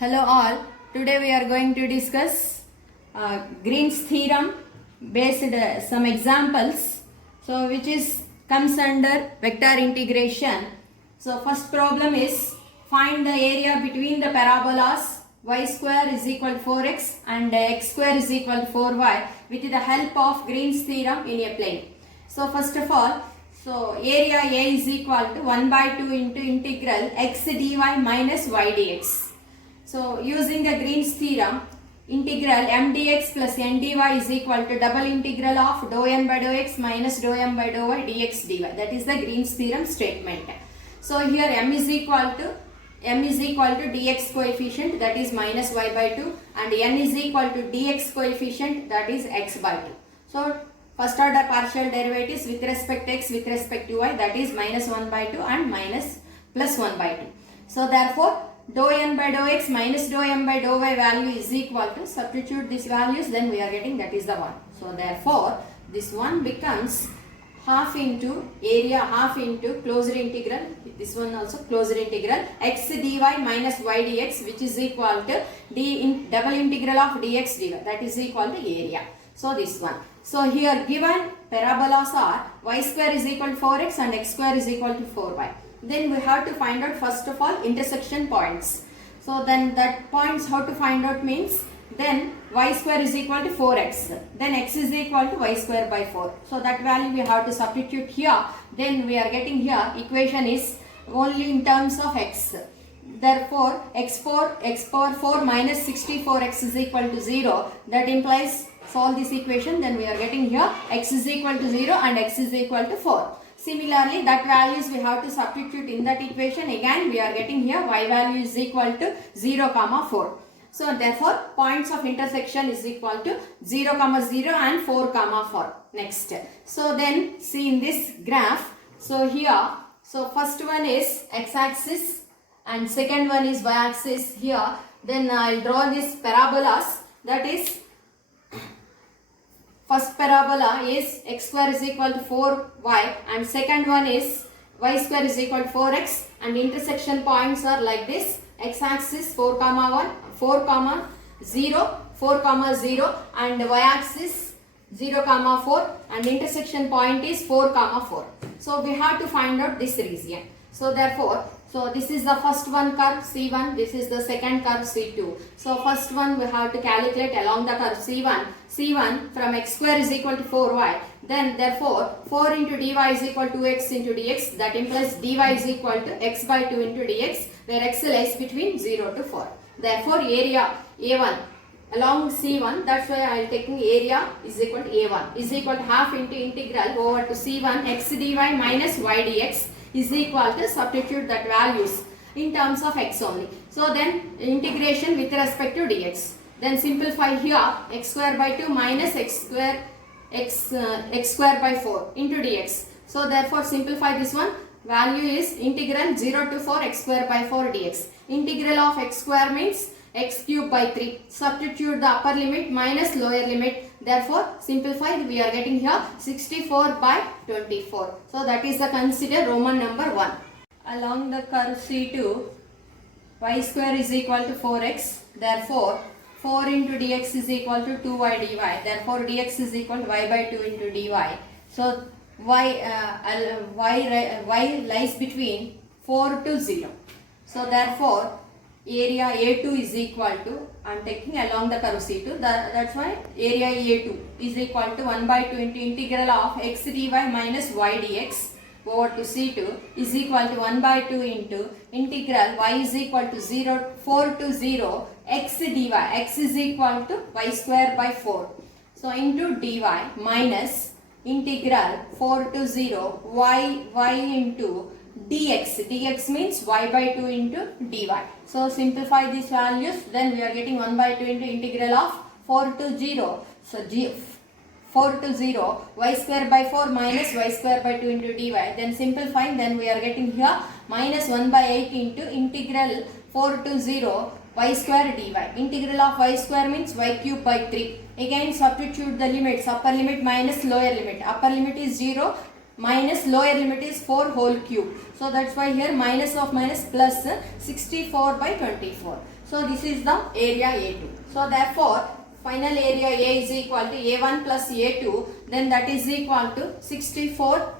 Hello all, today we are going to discuss Green's theorem based some examples, so which is comes under vector integration. So first problem is find the area between the parabolas y square is equal to 4x and x square is equal to 4y with the help of Green's theorem in a plane. So first of all, so area A is equal to 1 by 2 into integral x dy minus y dx. So using the Green's theorem, integral m dx plus n dy is equal to double integral of dou n by dou x minus dou m by dou y dx dy. That is the Green's theorem statement. So here m is equal to dx coefficient, that is minus y by 2, and n is equal to dx coefficient, that is x by 2. So first order partial derivatives with respect to x with respect to y, that is minus 1 by 2 and minus plus 1 by 2. So therefore dou n by dou x minus dou m by dou y value is equal to, substitute these values, then we are getting that is the 1. So therefore this one becomes half into area, half into closed integral, this one also closed integral x dy minus y dx, which is equal to double integral of dx dy, that is equal to area. So this one. So here given parabolas are y square is equal to 4x and x square is equal to 4y. Then we have to find out first of all intersection points. So then that points how to find out means, then y square is equal to 4x, then x is equal to y square by 4. So that value we have to substitute here. Then we are getting here equation is only in terms of x. Therefore x power 4 minus 64x is equal to 0. That implies solve this equation, then we are getting here x is equal to 0 and x is equal to 4. Similarly, that values we have to substitute in that equation. Again, we are getting here y value is equal to 0, 4. So therefore, points of intersection is equal to 0, 0 and 4, 4. Next. So then see in this graph. So here, so first one is x-axis and second one is y-axis here. Then I will draw this parabolas, that is first parabola is x square is equal to 4y and second one is y square is equal to 4x, and intersection points are like this. X-axis 4, 1, 4, 0, 4, 0 and y-axis 0, 4 and intersection point is 4, 4. So we have to find out this region. So therefore, so this is the first one curve C1, this is the second curve C2. So first one we have to calculate along the curve C1. C1 from x square is equal to 4y. Then therefore 4 into dy is equal to x into dx. That implies dy is equal to x by 2 into dx, where x lies between 0 to 4. Therefore area A1 along C1, that's why I am taking area is equal to A1 is equal to half into integral over to C1 x dy minus y dx is equal to, substitute that values in terms of x only. So then integration with respect to dx. Then simplify here x square by 2 minus x square by 4 into dx. So therefore simplify this one. Value is integral 0 to 4 x square by 4 dx. Integral of x square means x cube by 3. Substitute the upper limit minus lower limit. Therefore, simplify, we are getting here 64 by 24. So that is the consider Roman number 1. Along the curve C2, y square is equal to 4x. Therefore, 4 into dx is equal to 2y dy. Therefore, dx is equal to y by 2 into dy. So y lies between 4 to 0. So therefore, area A2 is equal to, I am taking along the curve C2, that's why area A2 is equal to 1 by 2 into integral of x dy minus y dx over to C2 is equal to 1 by 2 into integral y is equal to 4 to 0 x dy, x is equal to y square by 4. So into dy minus integral 4 to 0 y into dx means y by 2 into dy. So simplify these values, then we are getting 1 by 2 into integral of 4 to 0. So 4 to 0 y square by 4 minus y square by 2 into dy. Then simplifying, then we are getting here minus 1 by 8 into integral 4 to 0 y square dy. Integral of y square means y cube by 3. Again substitute the limits, upper limit minus lower limit. Upper limit is 0, minus lower limit is 4 whole cube. So that's why here minus of minus plus 64 by 24. So this is the area A2. So therefore final area A is equal to A1 plus A2, then that is equal to 64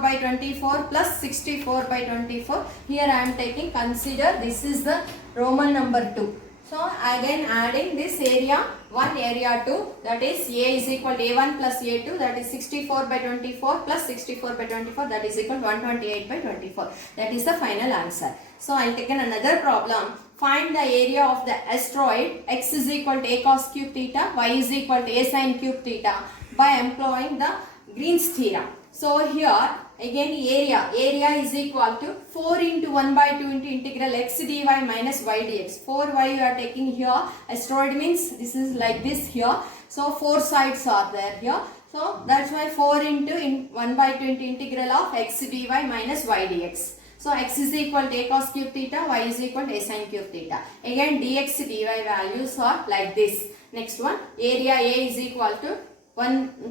by 24 plus 64 by 24. Here I am taking, consider this is the Roman number 2. So again adding this area 1, area 2, that is A is equal to A1 plus A2, that is 64 by 24 plus 64 by 24, that is equal to 128 by 24. That is the final answer. So I will take another problem. Find the area of the asteroid x is equal to a cos cube theta, y is equal to a sin cube theta by employing the Green's theorem. So here again area is equal to 4 into 1 by 2 into integral x dy minus y dx. 4y you are taking here, asteroid means this is like this here. So 4 sides are there here. So that's why 4 into 1 by 2 into integral of x dy minus y dx. So x is equal to a cos cube theta, y is equal to a sin cube theta. Again dx dy values are like this. Next one, area A is equal to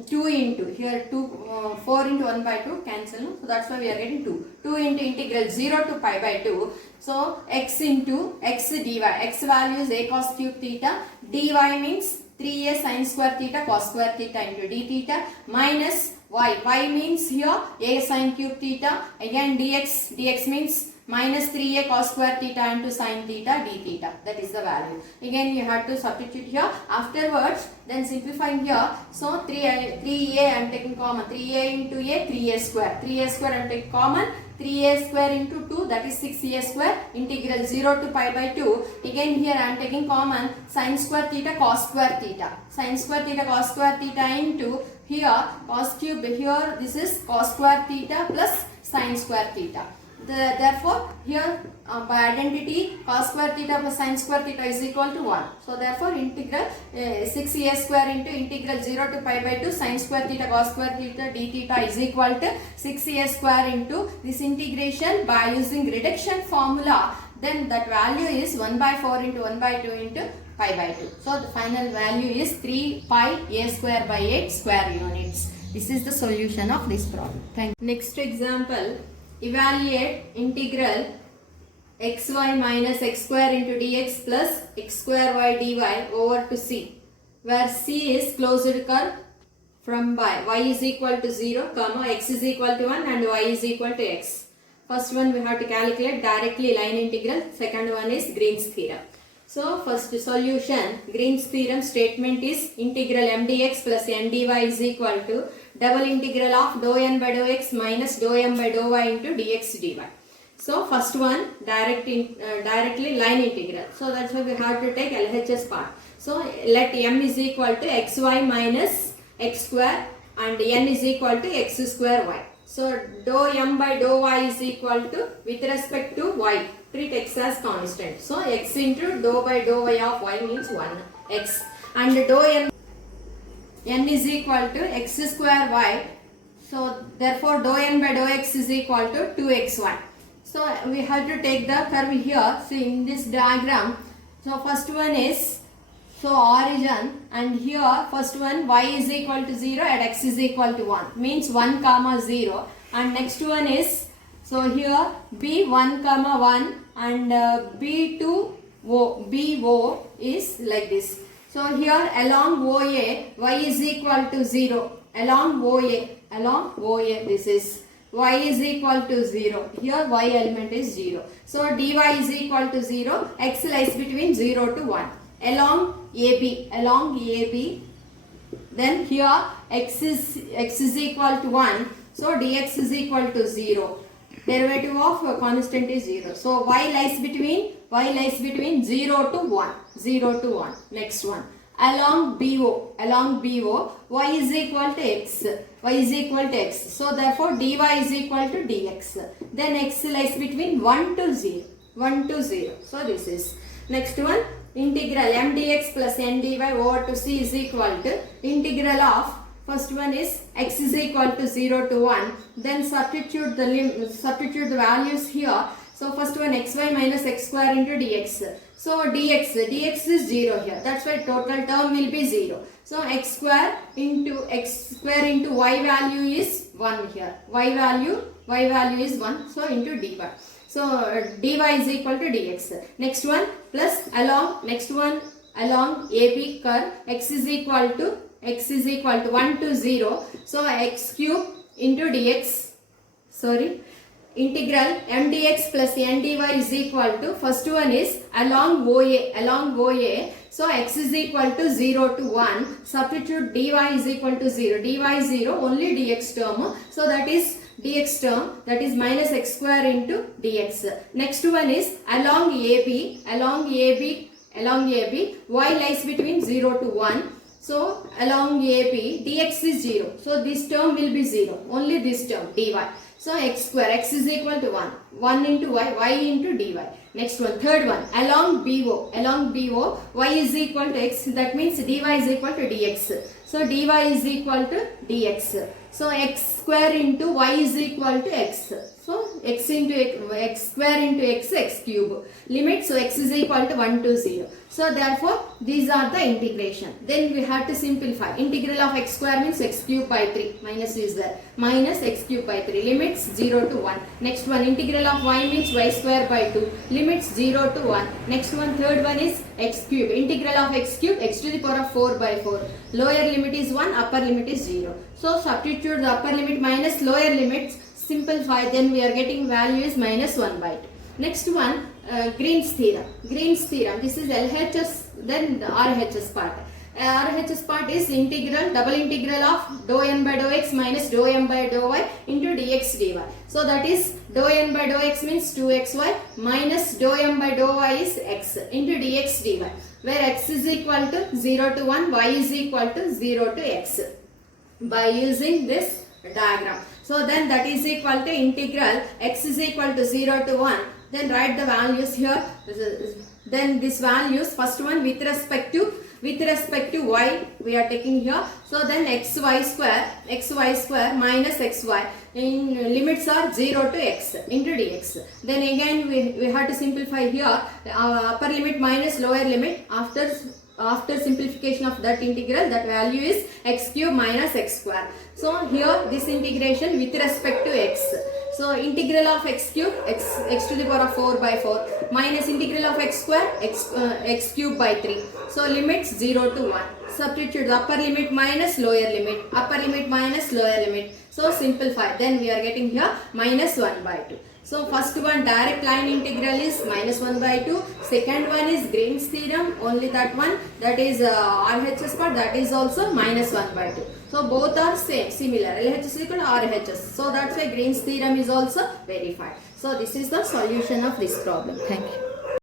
2 into, here 4 into 1 by 2 cancel. So that's why we are getting 2. 2 into integral 0 to pi by 2. So x into x dy. X value is a cos cube theta. Dy means 3a sin square theta cos square theta into d theta minus y. Y means here a sin cube theta. Again dx means minus 3a cos square theta into sin theta d theta. That is the value. Again you have to substitute here. Afterwards then simplifying here. So 3a I am taking common. 3a into a 3a square. 3a square I am taking common. 3a square into 2, that is 6a square, integral 0 to pi by 2. Again here I am taking common sin square theta cos square theta. Sin square theta cos square theta into here cos cube, here this is cos square theta plus sin square theta. Therefore here by identity cos square theta plus sin square theta is equal to 1. So therefore integral 6a square into integral 0 to pi by 2 sin square theta cos square theta d theta is equal to 6a square into this integration by using reduction formula, then that value is 1 by 4 into 1 by 2 into pi by 2. So the final value is 3 pi a square by 8 square units. This is the solution of this problem. Thank you. Next example. Evaluate integral xy minus x square into dx plus x square y dy over to c, where c is closed curve from y is equal to 0, comma x is equal to 1 and y is equal to x. First one we have to calculate directly line integral, second one is Green's theorem. So first solution, Green's theorem statement is integral m dx plus n dy is equal to double integral of dou n by dou x minus dou m by dou y into dx dy. So first one directly line integral. So that's why we have to take LHS part. So let m is equal to xy minus x square and n is equal to x square y. So dou m by dou y is equal to, with respect to y, treat x as constant. So x into dou by dou y of y means 1 x, and dou n is equal to x square y. So therefore dou n by dou x is equal to 2xy. So we have to take the curve here. See in this diagram. So first one is origin, and here first one y is equal to 0 and x is equal to 1 means 1 comma 0, and next one is, so here b 1 comma 1 and bo is like this. So here along OA y is equal to 0, along OA this is y is equal to 0, here y element is 0. So dy is equal to 0, x lies between 0 to 1. Along AB, then here x is equal to 1, so dx is equal to 0. Derivative of constant is 0. So y lies between 0 to 1. Next one. Along BO, y is equal to x. So therefore dy is equal to dx. Then x lies between 1 to 0. So this is next one. Integral m dx plus n dy over to c is equal to integral of, first one is x is equal to 0 to 1. Then substitute the values here. So first one xy minus x square into dx. So dx is 0 here. That's why total term will be 0. So x square into y value is 1 here. Y value is 1. So into dy. So So dy is equal to dx. Next one plus along AB curve x is equal to 1 to 0. So x cube into dx, integral m dx plus n dy is equal to, first one is along OA, so x is equal to 0 to 1, substitute dy is equal to 0, dy 0, only dx term, so that is dx term, that is minus x square into dx. Next one is along AB, y lies between 0 to 1, so along AB dx is 0, so this term will be 0, only this term dy. So x square, x is equal to 1 into y into dy. Next one, third one, along BO, y is equal to x, that means dy is equal to dx. So dy is equal to dx. So x square into y is equal to x. So x into x square into x cube. Limit, so x is equal to 1 to 0. So therefore these are the integration. Then we have to simplify. Integral of x square means x cube by 3. Minus is there. Minus x cube by 3. Limits 0 to 1. Next one, integral of y means y square by 2. Limits 0 to 1. Next one, third one is x cube. Integral of x cube, x to the power of 4 by 4. Lower limit is 1, upper limit is 0. So substitute the upper limit minus lower limits. Simplify, then we are getting value is minus 1 by 2. Next one, Green's theorem. This is LHS, then the RHS part. RHS part is double integral of dou n by dou x minus dou m by dou y into dx dy. So that is dou n by dou x means 2xy minus dou m by dou y is x into dx dy, where x is equal to 0 to 1, y is equal to 0 to x, by using this diagram. So then that is equal to integral x is equal to 0 to 1. Then write the values here. Then this values, first one with respect to y we are taking here. So then xy square minus xy in limits are 0 to x into dx. Then again we have to simplify here, upper limit minus lower limit. After simplification of that integral, that value is x cube minus x square. So here this integration with respect to x. So integral of x cube, x to the power of 4 by 4 minus integral of x square, x cube by 3. So limits 0 to 1. Substitute the upper limit minus lower limit, So simplify. Then we are getting here minus 1 by 2. So first one, direct line integral is minus 1 by 2. Second one is Green's theorem, only that one, that is RHS part, that is also minus 1 by 2. So both are similar. LHS is equal to RHS. So that's why Green's theorem is also verified. So this is the solution of this problem. Thank you.